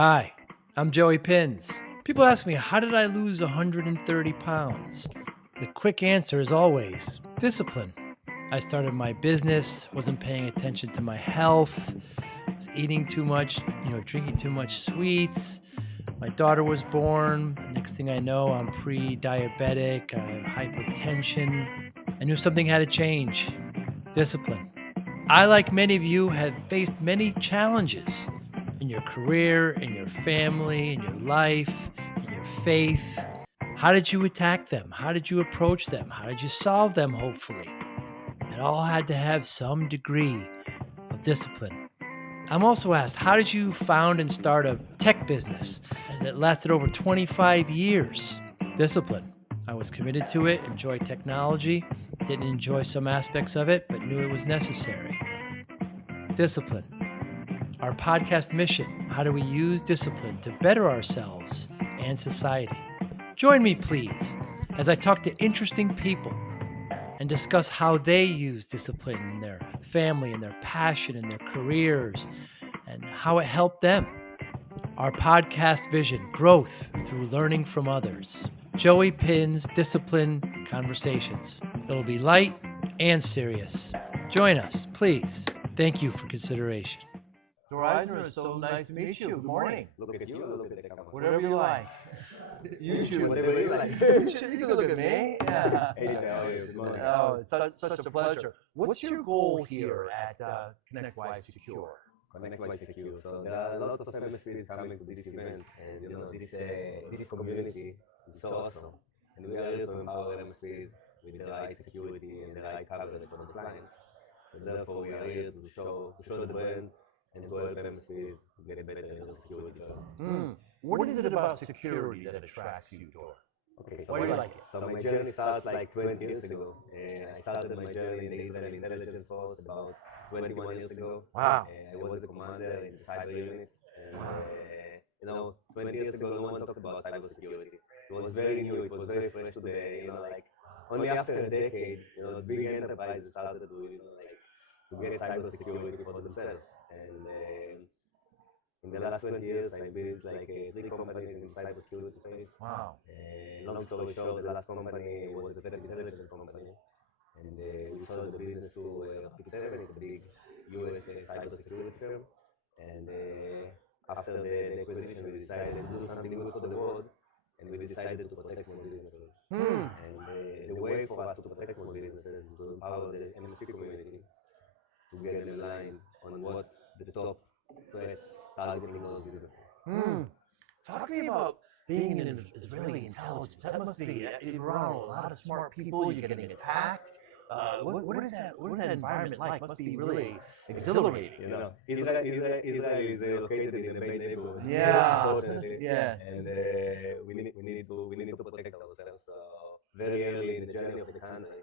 Hi, I'm Joey Pinz. People ask me, how did I lose 130 pounds? The quick answer is always discipline. I started my business, wasn't paying attention to my health, was eating too much, drinking too much sweets. My daughter was born. Next thing I know, I'm pre-diabetic, I have hypertension. I knew something had to change. Discipline. I, like many of you, have faced many challenges in your career, in your family, in your life, in your faith. How did you attack them? How did you approach them? How did you solve them, hopefully? It all had to have some degree of discipline. I'm also asked, how did you found and start a tech business that lasted over 25 years? Discipline. I was committed to it, enjoyed technology, didn't enjoy some aspects of it, but knew it was necessary. Discipline. Our podcast mission: how do we use discipline to better ourselves and society? Join me, please, as I talk to interesting people and discuss how they use discipline in their family, in their passion, in their careers, and how it helped them. Our podcast vision: growth through learning from others. Joey Pinz Discipline Conversations. It'll be light and serious. Join us, please. Thank you for consideration. Dor Eisner, it's so nice to meet you. Good morning. Look at you, look at the camera. Whatever you like. YouTube, Whatever you like. You can look at me. Yeah. Hey, how are you? Good morning. Oh, it's such a pleasure. What's your goal here at ConnectWise Secure? ConnectWise Security. So there are lots of MSPs coming to this event, and this community is so awesome. And we are here to empower MSPs with the right security and the right coverage for the clients. So therefore, we are here to show the brand and to help MSPs to get better in their security job. What is it about security that attracts you, Dor? Okay, Why do you like it? So my journey started like 20 years ago. I started my journey in the Israeli intelligence force about 21 years ago. Wow. I was a commander in the cyber unit. And, 20 years ago, no one talked about cybersecurity. It was very new. It was very fresh to like only after a decade, big enterprises started to get cybersecurity for themselves. And in the last 20 years, I built like 3 companies in the cybersecurity space. Wow. Long story short, the last company was a threat intelligence company, and we sold the business to Rapid7. It's a big US cybersecurity firm. And after the acquisition, we decided to do something good for the world, and we decided to protect small businesses. And the way for us to protect small businesses is to empower the MSP community to get aligned on what the top threats targeting those businesses. Talk to me about being in Israeli intelligence. That must be, you're around a lot of smart people, you're getting attacked. What is that environment like? Must be really exhilarating. Israel is located in a bad neighborhood. Yeah. Unfortunately. Yes. And we need to protect ourselves. So very early in the journey of the country,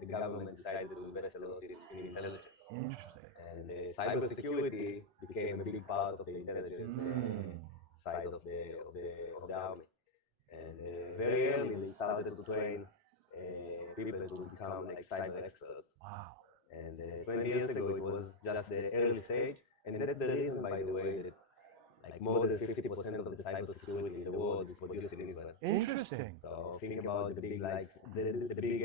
the government decided to invest a lot in intelligence. Interesting. And cybersecurity became a big part of the intelligence side of the army. And very early, we started to train people to become like cyber experts. Wow. And 20 years ago, it was just the early stage, and that's the reason, by the way, that like more than 50% of the cybersecurity in the world is produced in Israel. Interesting. So think about the big the big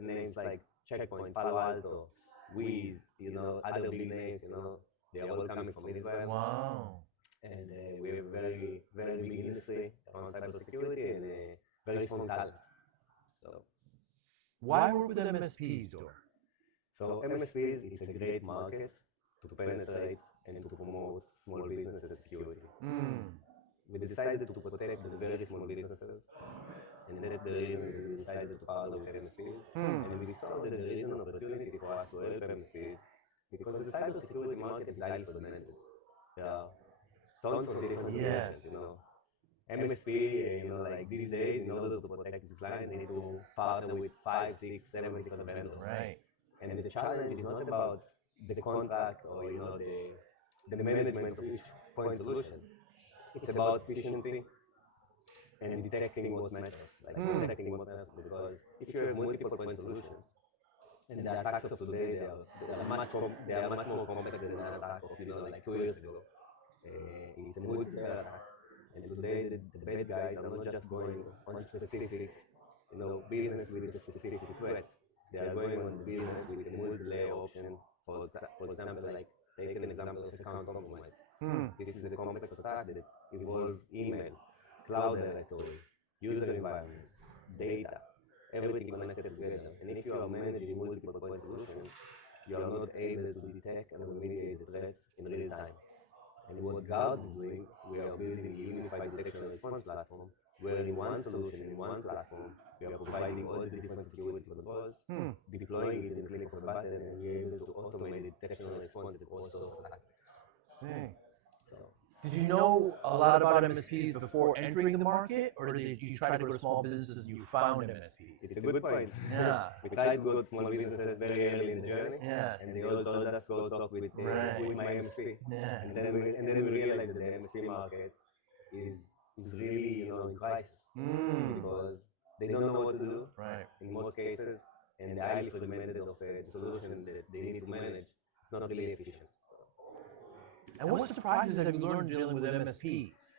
names like Checkpoint, Palo Alto, Wiz, other big names, they are all coming from Israel. Wow. And we have very, very big industry around cybersecurity and very strong talent. So Why work with MSPs, Dor? So MSPs is a great market to penetrate and to promote small businesses security. We decided to protect the very small businesses, and that's the reason we decided to partner with MSPs. And we saw that there is an opportunity for us to help MSPs because the cybersecurity market is highly fragmented. There are tons of different solutions, MSP, like these days, in order to protect this client, they need to partner with 5, 6, 7 different vendors. Right. And the challenge is not about the contracts or the management of each point solution. It's about efficiency and detecting what matters. Detecting what matters, because if you have multiple point solutions, and the attacks of today, they are much more complex than the attack of like 2 years ago. It's a multi-layer attack. And today, the bad guys are not just going on specific, business with a specific threat. They are going on the business with a multi-layer option. For example, like take an example of account compromise. This is a complex attack that involves email, cloud directory, user environment, data, everything connected together. And if you are managing multiple point solutions, you are not able to detect and remediate the threats in real time. And what Guard is doing, we are building a unified detection and response platform where in one solution, in one platform, we are providing all the different security controls, deploying it in a click of a button, and we're able to automate the detection and response across those attacks. So, Did you know a lot about MSPs before entering the market, or did you try to go to small businesses and you found MSPs? it's a good point. Yeah. We tried to go to small businesses very early in the journey, Yes. and they all told us go talk with my MSP. Yes. And then we realized that the MSP market is really in crisis because they don't know what to do Right. in most cases, and the highly fragmented of the solution that they need to manage, it's not really efficient. And what surprises have you learned dealing with MSPs?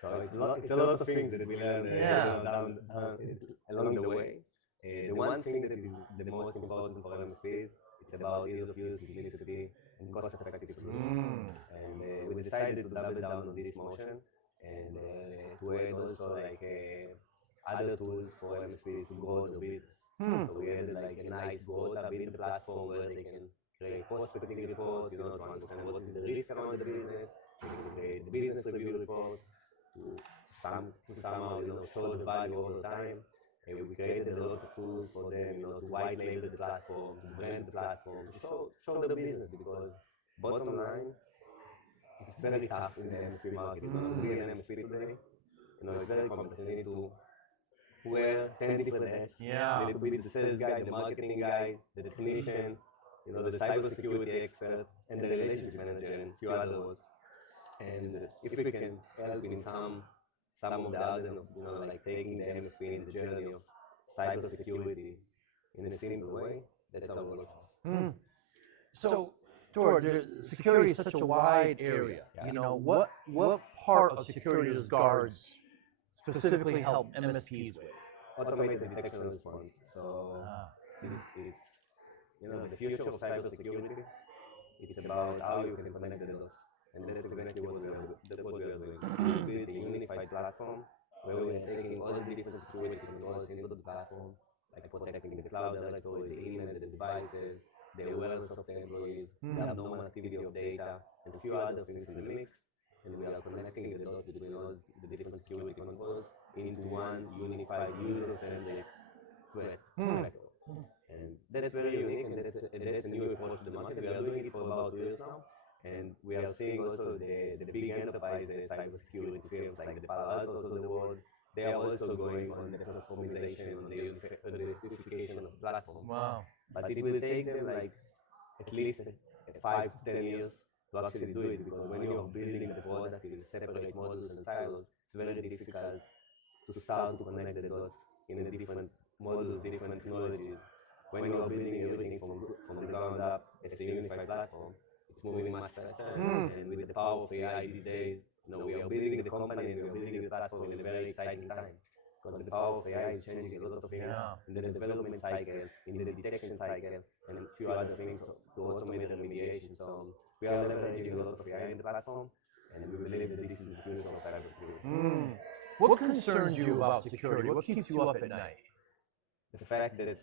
So it's a lot of things that we learn along the way. The one thing that is the most important for MSPs, it's about ease of use, simplicity, and cost-effective solutions. And we decided to double down on this motion and to add also like other tools for MSPs to grow their business. So we added like a nice Go tab in the platform where they can create post-fatigue reports, to understand what is the risk around the business. They can create the business review reports to somehow, show the value over time. And we created a lot of tools for them, to white label the platform, to brand the platform, to show the business because bottom line, it's very tough in the MSP market. To be an MSP today, it's very complex. You need to wear 10 different hats. Yeah. You need to be the sales guy, the marketing guy, the technician, the cybersecurity expert, and the relationship manager, and a few other roles. And if we can help in some of the other, like taking the MSP in the journey of cybersecurity in a simple way, that's our goal. So, Dor, security is such a wide area. What part of security does guards specifically help MSPs with? Automated detection and response. So it's the future of cybersecurity. It's about how you can connect the dots, and that's exactly what we are doing. We built a unified platform where we are taking all the different security controls into the platform, like protecting the cloud directory, the email, the devices, the awareness of the employees, the abnormal activity of data, and a few other things in the mix. And we are connecting the dots between all the different security controls into one unified user-centric threat vector. And that's very unique, and that's a new approach to the market. We are doing it for about 2 years now, and we are seeing also the big enterprise cybersecurity firms like the Palo Altos of the world. They are also going on the platformization, on the unification of the platform. Wow. But it will take them like at least 5 to 10 years to actually do it, because when you are building the product in separate modules and silos, it's very difficult to start to connect the dots in the different modules, different technologies. When you are building everything from the ground up as a unified platform, it's moving much faster. And with the power of AI these days, we are building the company and we are building the platform in a very exciting time. Because the power of AI is changing a lot of things in the development cycle, in the detection cycle, and a few other things to automate remediation. So we are leveraging a lot of AI in the platform, and we believe that this is the future of cybersecurity. What concerns you about security? What keeps you up at night? The fact that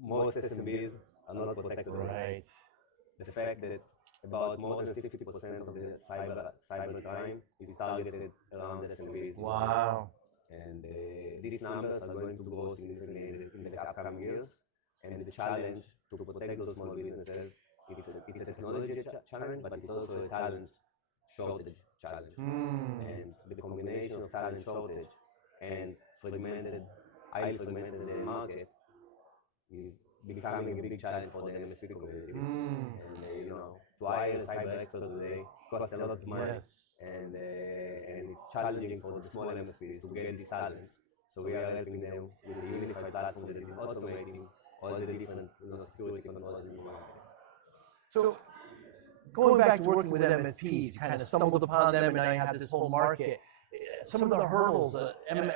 most SMBs are not protected. Right. The fact that about more than 50% of the cyber crime is targeted around SMBs. Wow. And these numbers are going to grow significantly in the upcoming years. And the challenge to protect those small businesses, it's a technology challenge, but it's also a talent shortage challenge. And the combination of talent shortage and highly fragmented market is becoming a big challenge for the MSP community. And to hire a cyber expert today costs a lot of money, and it's challenging for the small MSPs to get this talent. So we are helping them with a unified platform that is automating all the different security controls in the market. So going back to working with MSPs, you kind of stumbled upon them, and now you have this whole market. Some of the hurdles,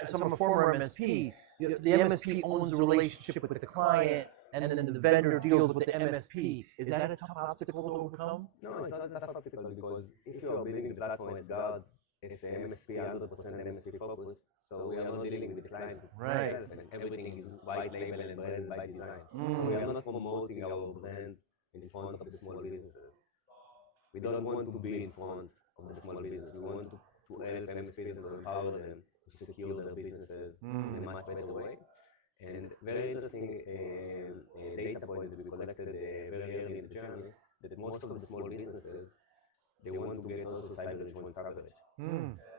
some former MSP, the MSP owns the relationship with the client, and then the vendor deals with the MSP. Is that a tough obstacle to overcome? No, it's not that obstacle because if you are building the platform as God, it's MSP 100% MSP focused. So we are not dealing with the client Right. itself, and everything is white label and branded by design. So we are not promoting our brand in front of the small businesses. We don't want to be in front of the small business. We want to help MSPs and empower them to secure their businesses in a much better way. And very interesting data point that we collected very early in the journey, that most of the small businesses, they want to get also cyber insurance coverage.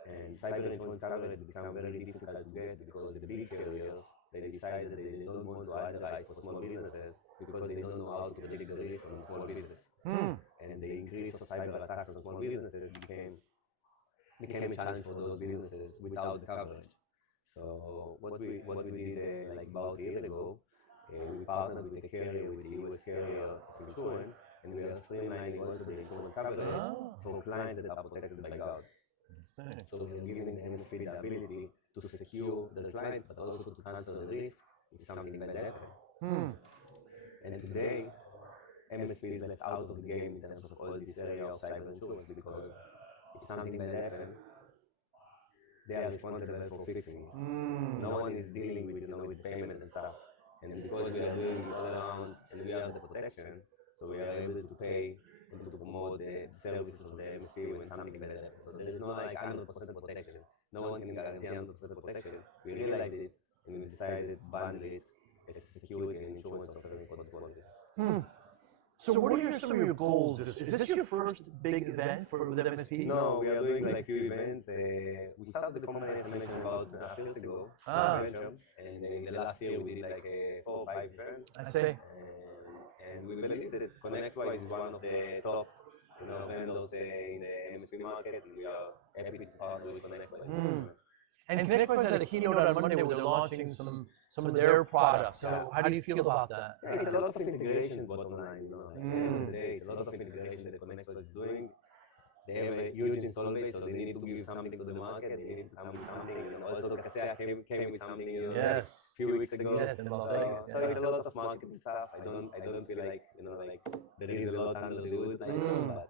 And cyber insurance coverage become very difficult to get because the big carriers, they decided that they don't want to underwrite for small businesses because they don't know how to predict the risk on small business. And the increase of cyber attacks on small businesses became a challenge for those businesses without the coverage. So what we did like about a year ago, we partnered with the carrier, with the US carrier of insurance, and we are streamlining also the insurance coverage for clients that are protected by God. So we are giving the MSP the ability to secure their clients, but also to transfer the risk if something bad happens. And today, MSP is left out of the game in terms of all this area of cyber insurance because if something bad happens, they are responsible for fixing it. No one is dealing with, with payment and stuff. And because we are doing it all around and we are the protection, so we are able to pay and to promote the services of the MSP when something bad happens. So there is no like 100% protection. No one can guarantee 100% protection. We realized it and we decided to bundle it as security and insurance offering for the small business. So what are some of your goals? Is this your first big event with MSPs? No, we are doing like few events. We started the company, as I mentioned, about 2.5 years ago. And in the last year we did like 4 or 5 events. I see. And we believe that ConnectWise is one of the top vendors in the MSP market, and we are happy to partner with ConnectWise. And ConnectWise had a keynote on Monday where they're launching some of their products. So how do you feel about that? Yeah, it's a lot of integration, bottom line. At the end of the day, it's a lot of integration that ConnectWise is doing. They have a huge install base, so they need to give something to the market. They need to come with something. And also, Kaseya came with something a few weeks ago. Yes, in Las Vegas. So it's a lot of marketing stuff. I don't feel like like there is a lot under the hood, but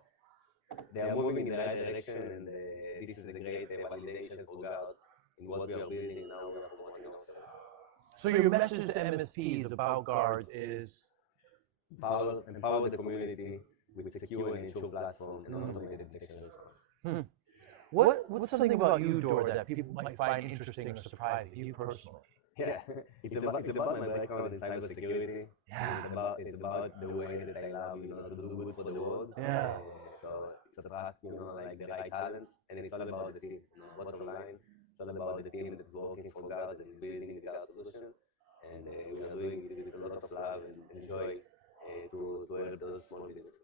they are moving in the right direction, and this is a great validation for God in what we are building now. We are promoting ourselves. So your message to MSPs about guards is empower the community with secure and ensure platform and automated detection response. What's something about you, Dor, that people might find interesting or surprising, you personally? Yeah, it's about my background in cybersecurity. Yeah. It's about the way that I love, to do good for the world. Yeah. So it's about, like the right talent, and it's all about the team. Bottom line, it's all about the team that's working for God and building the God solution. And we are doing it with a lot of love and joy to help those small businesses.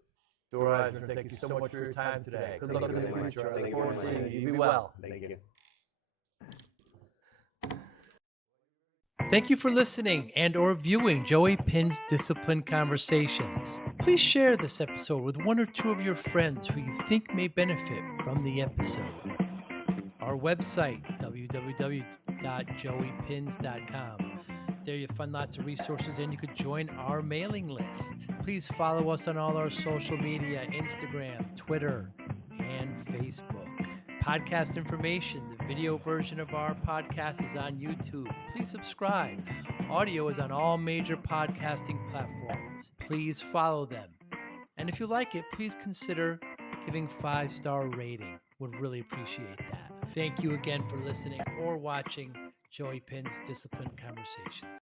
Dor Eisner, thank you so much for your time today. Good luck in the very much. future. I look Thank forward you to very seeing much. you. You be well. Thank you. Thank you for listening and or viewing Joey Pinz Discipline Conversations. Please share this episode with 1 or 2 of your friends who you think may benefit from the episode. Our website, www.joeypinz.com. There you'll find lots of resources and you could join our mailing list. Please follow us on all our social media, Instagram, Twitter, and Facebook. Podcast information, the video version of our podcast is on YouTube. Please subscribe. Audio is on all major podcasting platforms. Please follow them. And if you like it, please consider giving 5-star rating. Would really appreciate that. Thank you again for listening or watching Joey Pinz Discipline Conversations.